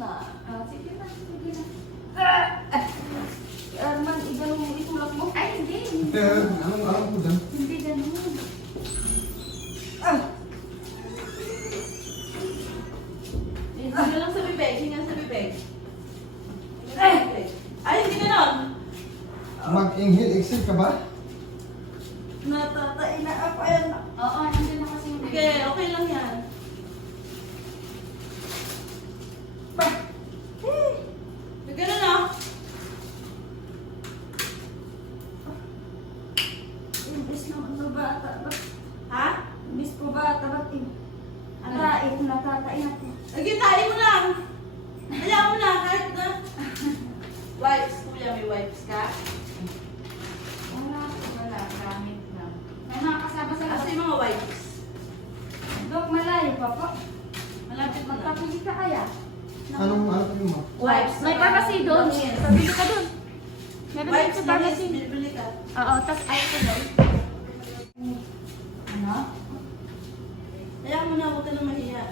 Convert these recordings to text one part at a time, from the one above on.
na. Sige na, sige na. Arman, igano mo, itulak mo. Ay, hindi. Anong po dyan? Hindi ganun. Hinga lang sa bibig, hinga sa bibig. Ay, hindi ganon. Mag-inhale, exhale ka ba? Natatain na ako. Ayan na. Oo, nandiyan na kasi yung Okay, okay lang yan. Ganun ah. Imbis naman na bata. Ha? Imbis ko bata. Ba't natatain ako. Nagitain mo lang. Hayaan mo na, kahit na. Wipes, kuya, may wipes ka? Wala. Gamit lang. May mga kasama sa Kasi yung mga wipes. Dok, malayo pa po. Malapit mo na. Magpapili ka kaya? Anong mo? Wipes. May pharmacy doon. Langis. Pabili ka doon. Meron Wipes, din sa pharmacy. langis, bili ka. Oo, tas alcohol. Ano? Hayaan mo na, huwag ka na mahiya.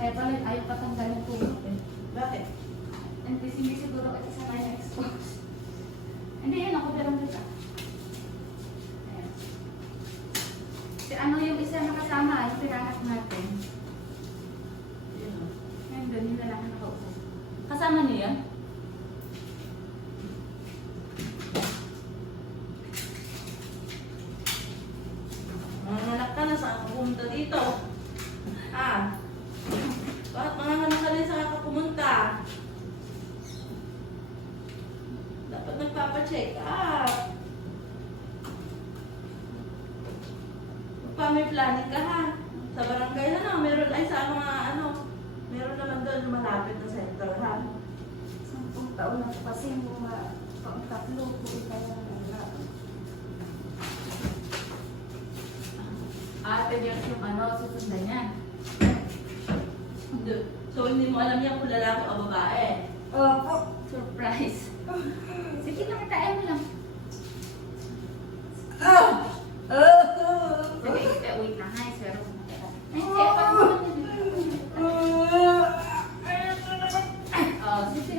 Kaya pala ayaw patanggalin ko yun. Bakit? Hindi siguro kasi sa may Xbox. Hindi yun ako pero dito. Si ano yung isa na kasama, yung pinanak natin. Yun o. Ngayon doon yung lalaki nakausap. Kasama niyo yan? Manganak ka na, saan ka pumunta dito? Ah. Bakit manganak ka rin saan ka pumunta? Dapat nagpapacheck up. Magpa-may planning ka ha. Sa barangay na na, meron ay sa mga meron naman doon malapit na center ha. 10 taon na po kasi mga pang-tatlo ko kaya wala. Ate Diyos yung susundan niya. So hindi mo alam yan kung lalaki o babae. Opo. Surprise. Sige lang, itain mo lang. Sige, wait na ha. Pero ay, siya pa sige.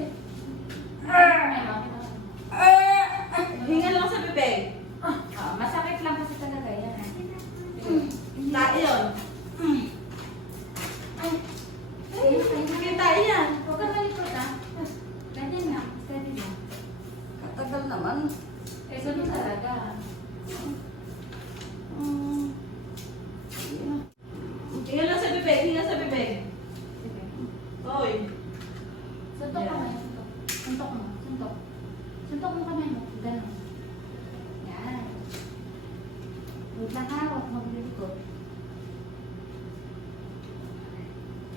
Hinga lang sa bibig. Masakit lang kasi talaga yan. Tayo yun. Sige tayo yan. Huwag ka malikot ha. Ganyan na. Steady lang. Katagal naman. Eh, ganun talaga. Hinga lang sa bibig. Hinga sa bibig. Sige. Hoy. Suntok ka ngayon. Suntok mo. Suntok. Suntok mo kamay mo. Ganun. Yan. Huwag lang ha. Huwag maglilikot.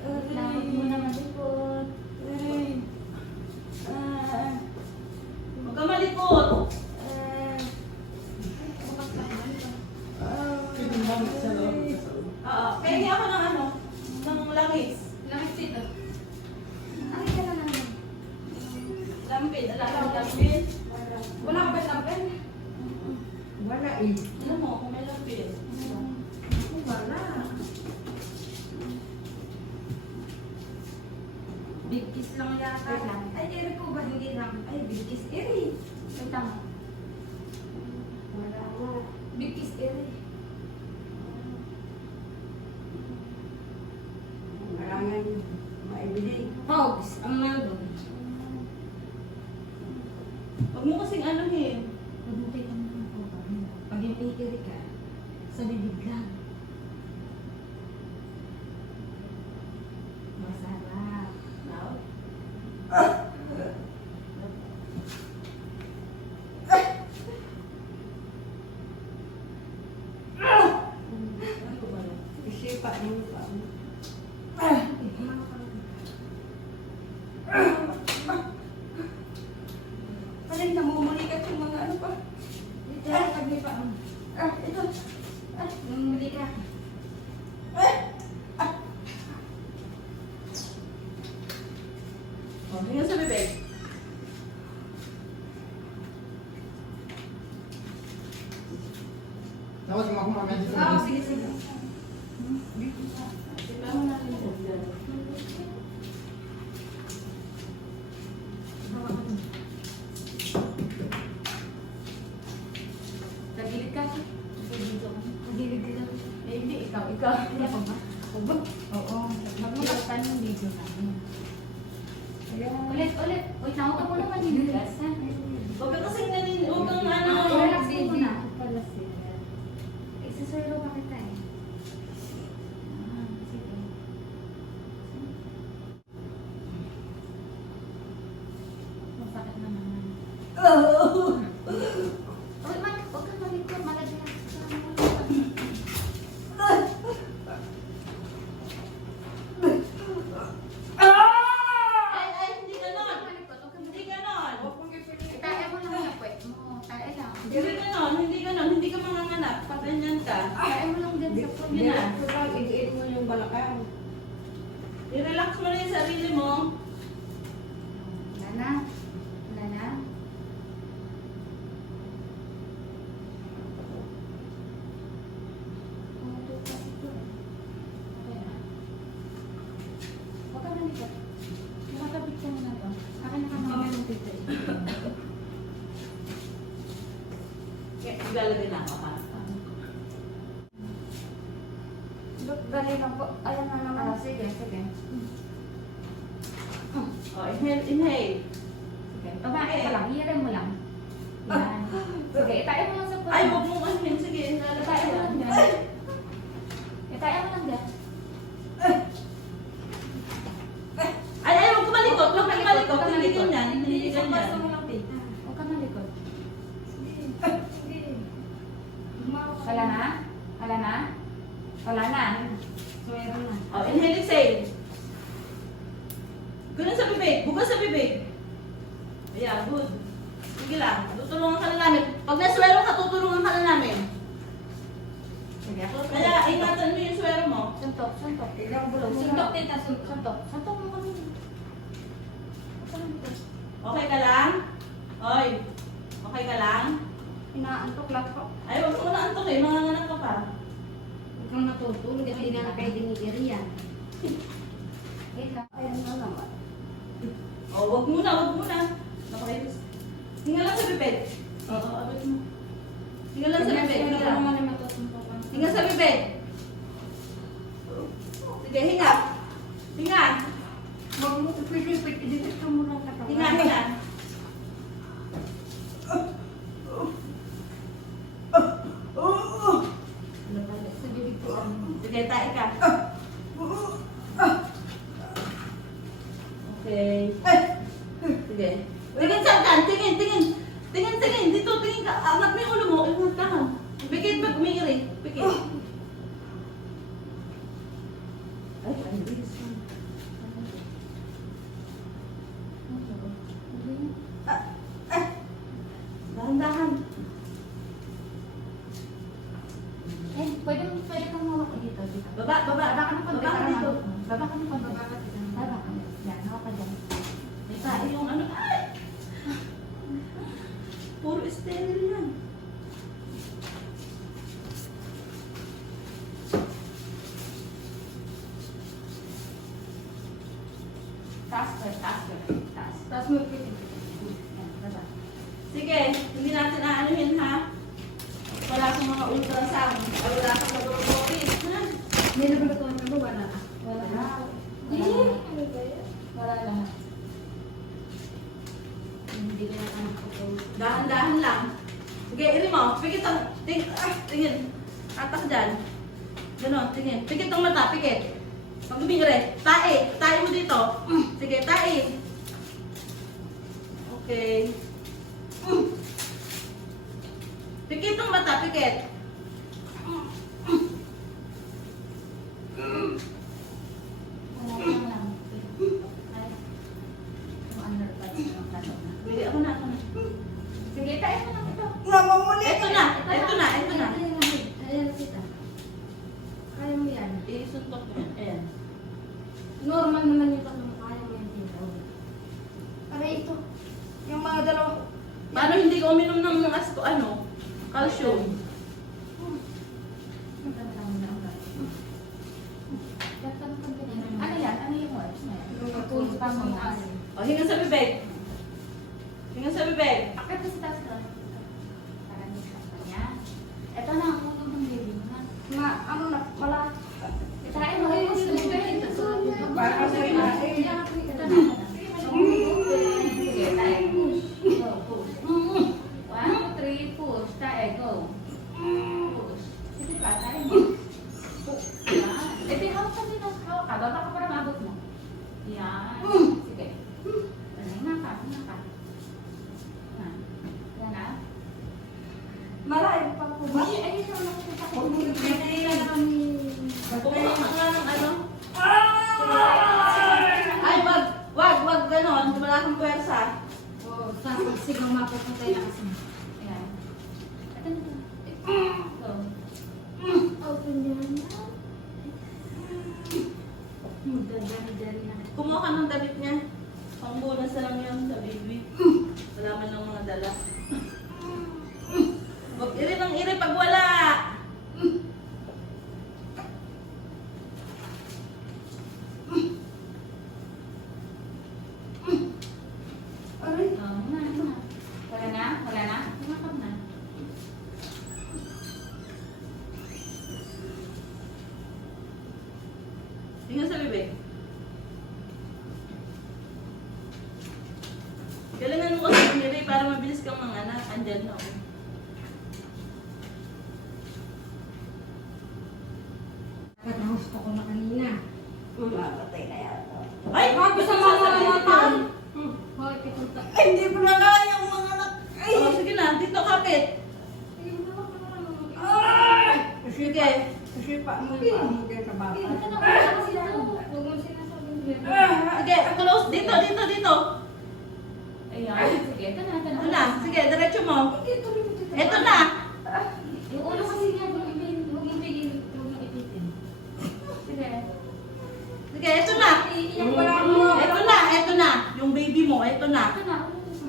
Huwag lang. Huwag mo na malikot. Huwag ka malikot. Oo. Pengi ako ng langis. Langis dito. Ay, ka na lang. Lampin. Alam mo lampin? Wala ka ba lampin? Wala eh. Alam mo kung may lampin. Wala. Big kiss lang yata. Ay, eri ko ba? Hindi lang. Ay, big kiss. Eri. Ay, tama. Wala nga. Big kiss, eri. Wala nga yun. Maibili. Hogs, ang meron. Huwag mo kasing anuhin. Mabuti ka naman po. Pag yung eri ka, sa bibig lang. Masarap. Now? Isipa niyo pa. Alay, namumulikat yung mga ano pa. Ito, pagli pa. Ito. Namumuli ka. Hinga sa bibig. Tawag mo ako mamaya dito. Oo, sige, sige. Tignan mo natin dyan. paano yung video namin? Ayan. Ulit. Wait lang, huwag ka muna maninigas, ha? Huwag ka kasing huwag kang ano. Relax ka muna. Pala sila. Isaswero pa kita eh. Sige. Masakit naman. Huwag kang malikot, malagyan. Ay, hindi ganon. Hindi ganon. Tae mo lang yung kwet mo. Tae lang. Hindi ganon. Hindi ka manganganak. Pag ganyan ka. Tae mo lang din sa kwet. Yun na. Diretso lang, idiin mo yung balakang. I-relax mo na yung sarili mo. Wala na. Wala na. Huwag ka malikot. Nakakabit ko muna to. Akin na ka mamaya ng pizza. Ilalagay na ako ha. Look, dali lang po. Ayan na naman. Sige. Oh, inhale. Sige. Babae ka lang. Hiyarin mo lang. Yan. Sige, itayo mo lang sa puso. Ay, huwag mong anuhin. Sige, ilalagay Itayo mo lang na. dyan. Itayo mo lang dyan. Ay, huwag ka malikot. Huwag ka malikot. Huwag ka Hindi malikot. ganyan. Hindi ganyan. Huwag ka malikot. Sige. Wala na? Wala na? Wala na? Swero na. Oh, inhale, exhale. Ganun sa bibig. Bukas sa bibig. Ayan, good. Sige lang. Tutulungan ka na namin. Pag naswero ka, tutulungan ka na namin. Sige, ako. Kaya ingatan mo yung swero mo. Suntok. Ilang bulong. Suntok, tita. Suntok mo kami. Huwag ka malikot. Okay ka lang? Hoy. Okay ka lang? Inaantok lang po. Ay, huwag mo na antok eh. Manganganak ka pa. Huwag kang matutulog at hindi na kayo dinigiriyan. Wait lang. Ayun na naman. Oh, wag muna. Napakaitis. Hinga lang sa bibig. Oo, abot mo. Hinga lang sa bibig. Hinga lang. naman na matutuntukan. Hinga sa bibig. Sige, hinga. Hinga. Huwag mo ipilipit. Ididito mo lang katawan. Hinga. Sa bibig ko. Sige, tayo ka. Okay. Sige. Tingin sa kan. Tingin. Dito, tingin ka. Angat mo yung ulo mo. Angat ka. Pikit ba? Umiiri. Pikit. Ay, ay, bilis ka. Dahan-dahan. Eh, pwede kang mawak dito. Baba. Baba ka ng konti. Baba ka dito. Baba ka ng konti. Baba ka. Yan, hawak ka dyan. Isa, yung ano. Ay! Puro sterile yan. Taas. Tapos mo ipilipit. Yan, baba. Sige, hindi natin aanuhin ha. Wala akong mga ultrasound. Ay, wala akong laboratory. Ha? May nabulutuan ka ba? Wala. Wala. Wala lahat. Hindi ka na Dahan-dahan lang. Sige, iri mo. Pikit ang... Tingin. Atak dyan. Ganon, tingin. Pikit ang mata, pikit. Pag umingire. Tae mo dito. Sige, tae. Okay. Pikit ang mata, pikit. Wala lang. Ay. Yung underpads ng kaso na. Sige, ako na. Sige, tayo mo lang ito. Ito na. Ayan kita. Kaya mo yan. Isuntok mo yan. Ayan. Normal naman yung tatlong kaya mo yan dito. Aray ito. Yung mga dalawa. Paano hindi ka uminom ng calcium? Ano yan? Ano yung words na yan? Yung Tools pa mo na. O, hinga sa bibig. Hinga sa bibig. Akit mo sa taas ko. Para niya sa kanya. Ito na ang tulog ng baby mo na. ano na, wala. Tayo mo yung gusto mo ganito. Para sa Ito na. Sige, tayo. Push. Go, push. 1, 2, 3, push. Tayo, go. Push. Sige pa, tayo mo. Yan. Eh, hawak ka din. Hawak ka. Baba ka para maabot mo. Yan. Sige. Nga ka. Yan na. Malayo pa po ba? Ay, ito na kita ko. Kumuha ka nga ng ano. Ay, wag ganon. Wala kang pwersa. Oo, tapos sigang mapupuntay na kasi. Ayan. Ito na. Go. Open yan. Dari na. Kumuha ka ng damit niya. Pangbunas na lang yun sa baby. Wala man lang mga dala. Huwag iri ng iri pag wala. Aray. Oh, na. Wala na? Wala na? Tumakap na. Tingnan sa bibig. Galingan mo kasi yung iri para mabilis kang mga anak. Andyan na ako. Gusto ko na kanina. Mamatay na yata. Ay! Bago sa mga matan. Hoy, pitunta. Ay, hindi mo na kaya yung mga anak. Ay! Oh, sige na, dito kapit. Sige. Kasi pa mo yung pamugay sa bata. Ito na. Wala na sila. Huwag mo sinasabing Sige, close. Dito. Ayan. Sige, ito na. Ito na. Sige, diretso mo. Ito na. Yung ulo kasi nga, huwag mong ipitin. Sige. Sige, ito na. Iiyak pa lang mo. Ito na. Yung baby mo, ito na. Ito na.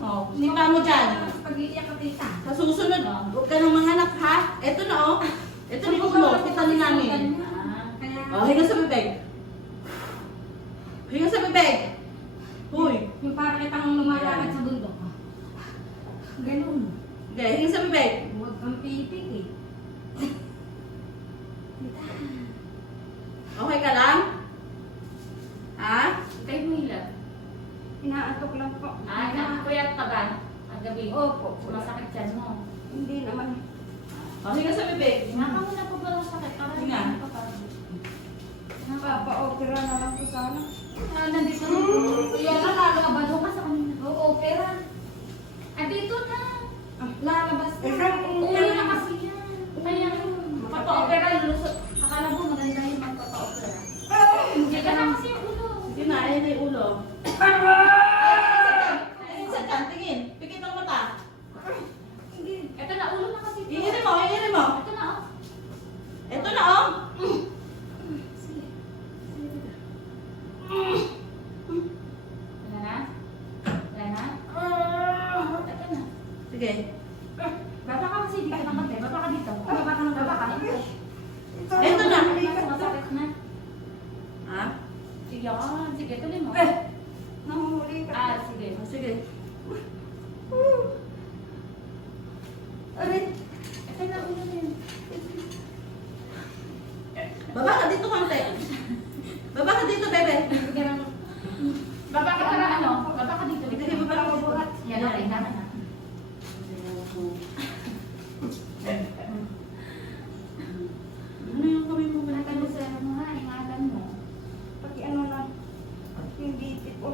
Oh, sipa mo dyan. Pag-iiyak ka tita. Sa susunod, huwag ka ng mga anak, ha? Ito na, oh. Ito na yung ulo. Kita ni namin. Kaya, Oh, hinga sa bibig. Hinga sa bibig. Huy. yung parang kitang lumalakad sa bundok. Ganun. Okay, hinga sa bibig. Huwag kang pipik eh. Okay ka lang? Ha? Kayo mo hilap. Inaantok lang po. Kuya ka ba? Ang gabi. Opo. Sumasakit dyan mo. Hindi naman. Oh, hinga sa bibig. Hinga ka muna pag walang sakit. Para Hinga. hindi ka pa. Papa-opera na lang po sana. Nandito na. Kuya na, lalabado ka sa kanina. Oo, opera. Dito na. Lalabas ka. Ulo na kasi yan. Kaya, papa-opera, lulusot. Akala mo maganda yung magpapa-opera. Hindi ka na kasi yung ulo. Sige na, ayun na yung ulo. Ayun sa dyan, tingin. Pikit ang mata. Ito na, ulo na kasi. Iiri mo. Ito na, oh. Ito na, oh. Wala na? Wala na? Ito na. Sige. Baba ka kasi, di ka namatay. Baba ka dito. Baba ka. Ito na. Sumasakit na. Ha? Yan. Sige, tuloy mo. Nahuli ka. Sige. Oh, sige. Aray. Ito na, ulo na yun. Baba ka dito, konti. Baba ka dito, bebe. Baba ka para ano? Baba ka dito. Sige, baba ka dito. Yan, okay. Tama na. Ano yung kami mo? Ingatan mo sa mo ha. Ingatan mo. Pati ano na. Yung BP ko.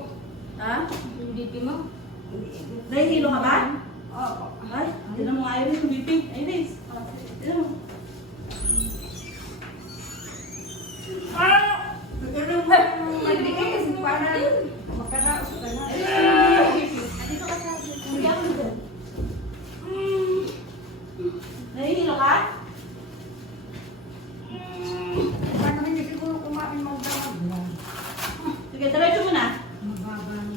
Ha? Yung BP mo? Nahihilo ka ba? Opo. Ay, tinan mo nga Iris, yung BP. Iris. Tinan mo. Nagbigas para makaraos ka na. Dito ka sa... Hindi ako dito. Nahihilo ka? Paano hindi siguro kumain magdamag? Sige, diretso mo na. Mababang.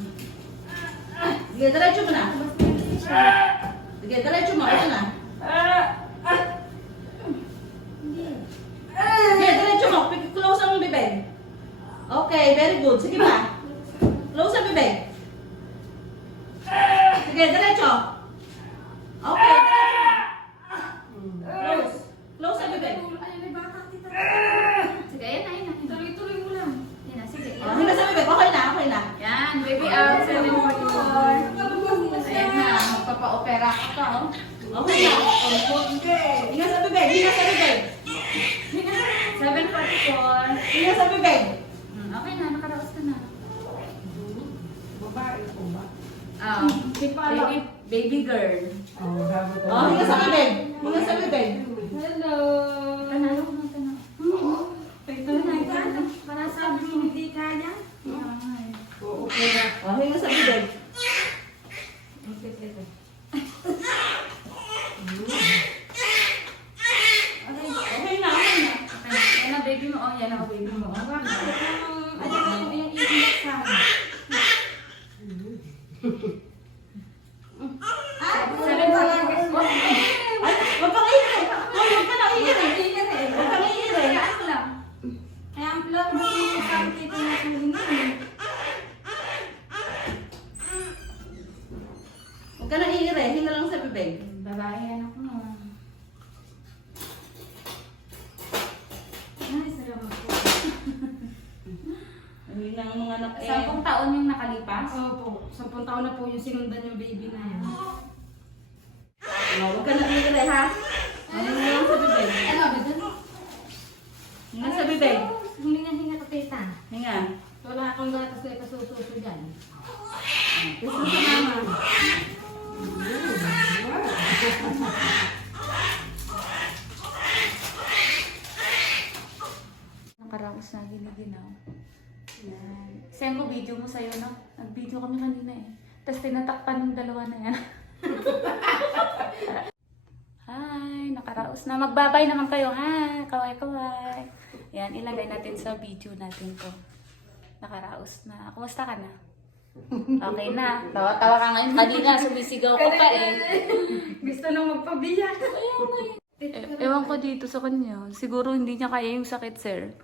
Sige, diretso mo na. Sige, diretso mo. Ito na. Sige, diretso mo. Close ang bibig. Okay, very good. Sige pa. Close ang bibig. Sige, diretso. Okay, diretso mo. Close. Close ang bibig. Ay, may bata tita. Sige, ayan na. Tuloy-tuloy mo lang. Yan na, sige. Oh, hinga sa Takot ka, oh. Okay na. Hinga sa bibig, hinga sa bibig. 7:44. Hinga sa bibig. Okay na, nakaraos ka na. Babae ko ba? Ah, baby girl. Oh, hinga sa bibig. Hinga sa bibig. Hello! Panalo ko na, tanalo. Ito na ka. Para sabi mo hindi kaya. Oh, hinga sa bibig. Okay na, okay na. Okay, yan ang baby mo, oh. Yan ang baby mo, oh. Ano yung iiyak sa akin? 7:44. Ay, wag kang iiray. Ay, wag ka nang iiray. Wag kang iiray. Kaya ano lang. Kaya ang plot mo yung sabi dito na kunin. Huwag ka nang iiray. Hinga lang sa bibig. Babae, anak mo. Ay, salamat po. Hinga ang mga anak eh. 10 taon yung nakalipas. Opo, 10 taon na po yung sinundan yung baby na yan. Huwag ka nang iiray, ha? Hinga lang sa bibig. Ano, bidan? Hinga sa bibig. Huminga-hinga ka, tita. Hinga. Wala akong gatas na ikasususo dyan. Kiss mo sa mama. Nakaraos na giniginaw. Yan. Send ko video mo sa'yo, no? Nag-video kami kanina eh. Tapos tinatakpan ng dalawa na yan. Hi, nakaraos na. Magbabay naman kayo, ha? Kaway-kaway. Yan, ilagay natin sa video natin to. Nakaraos na. Kumusta ka na? Okay na. Tawa-tawa ka ngayon. Kanina, sumisigaw ka pa eh. Gusto nang magpabiyak. Ewan ko dito sa kanya. Siguro hindi niya kaya yung sakit, sir.